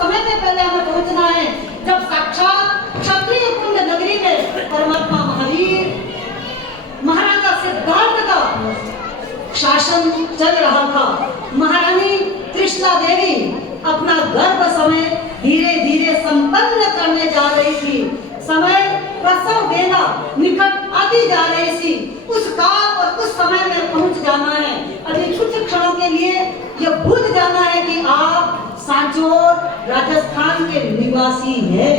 समय में पहले हमें पहुंचना है जब साक्षात क्षत्रिय कुंड नगरी में परमात्मा महावीर महाराजा सिद्धार्थ का शासन चल रहा था। महारानी त्रिशला देवी अपना गर्भ समय धीरे धीरे संपन्न करने जा रही थी। समय प्रसव देना निकट आती जा रही थी। उस काल और उस समय में पहुंच जाना है। अभी कुछ क्षणों के लिए ये भूल जाना है कि आप सांचौर राजस्थान के निवासी हैं।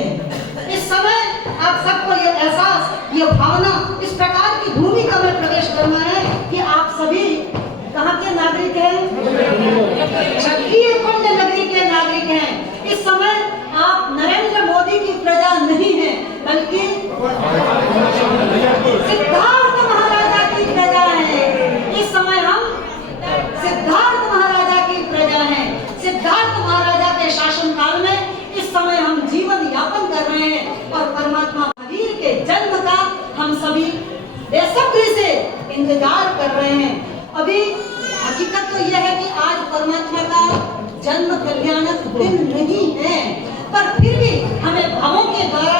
इस समय आप सबको ये एहसास, ये भावना, इस प्रकार की भूमिका में प्रवेश करना है कि आप सभी कहाँ के नागरिक हैं? क्षत्रिय कुंड नगरी के नागरिक हैं। इस समय आप नरेंद्र मोदी की प्रजा नहीं है, बल्कि सिद्धार्थ महाराजा की प्रजा है। इस समय हम सिद्धार्थ महाराजा की प्रजा हैं। सिद्धार्थ महाराजा के शासन काल में इस समय हम जीवन यापन कर रहे हैं और परमात्मा महावीर के जन्म का हम सभी बेसब्री से इंतजार कर रहे हैं। अभी हकीकत तो यह है कि आज परमात्मा का जन्म कल्याणक दिन नहीं है, पर फिर भी हमें भावों के द्वारा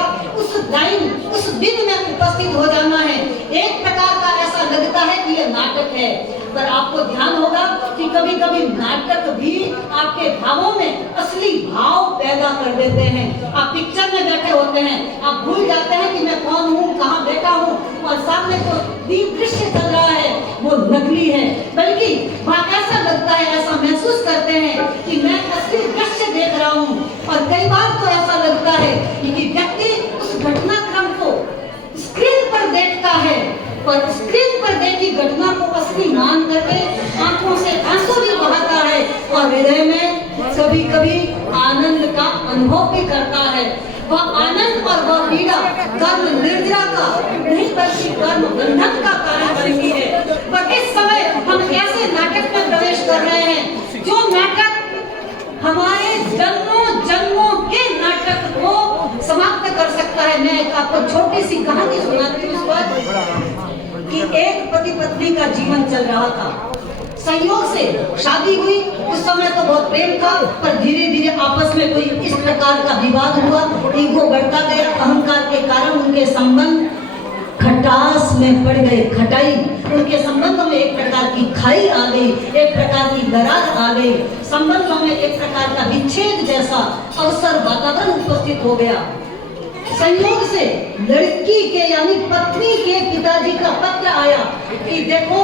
उस दिन में उपस्थित हो जाना है। एक प्रकार का ऐसा लगता है कि यह नाटक है, पर आपको ध्यान होगा कि कभी कभी नाटक भी आपके भावों में असली भाव पैदा कर देते हैं। आप पिक्चर में बैठे होते हैं, आप भूल जाते हैं कि मैं कौन हूँ, कहाँ बैठा हूँ, और सामने जो दृश्य चल रहा है वो नकली है। बल्कि वहाँ ऐसा लगता है, ऐसा महसूस करते हैं कि मैं असली दृश्य देख रहा हूँ। और कई बार तो ऐसा लगता है कि व्यक्ति उस घटनाक्रम को स्क्रीन पर देखता है, पर स्क्रीन पर देखी घटना को असली मान करके आंखों से आंसू भी बहाता है और हृदय में कभी कभी आनंद का अनुभव भी करता है। वह आनंद और वह पीड़ा कर्म निर्जरा का नहीं बल्कि कर्म बंधन का कारण बनती है। पर इस समय हम ऐसे नाटक में प्रवेश कर रहे हैं जो नाटक हमारे जन्मों जन्मों के नाटक को समाप्त कर सकता है। मैं एक आपको छोटी सी कहानी सुनाती हूँ इस पर कि एक पति पत्नी का जीवन चल रहा था। संयोग से शादी हुई, उस समय तो बहुत प्रेम था, पर धीरे धीरे आपस में कोई इस प्रकार का विवाद हुआ, ईगो बढ़ता गया। अहंकार के कारण उनके संबंध खटास में पड़ गए, खटाई, उनके संबंधों में एक प्रकार की खाई आ गई, एक प्रकार की दरार आ गई, संबंधों में एक प्रकार का विच्छेद जैसा अवसर वातावरण उपस्थित हो गया। संयोग से लड़की के यानी पत्नी के पिताजी का पत्र आया कि देखो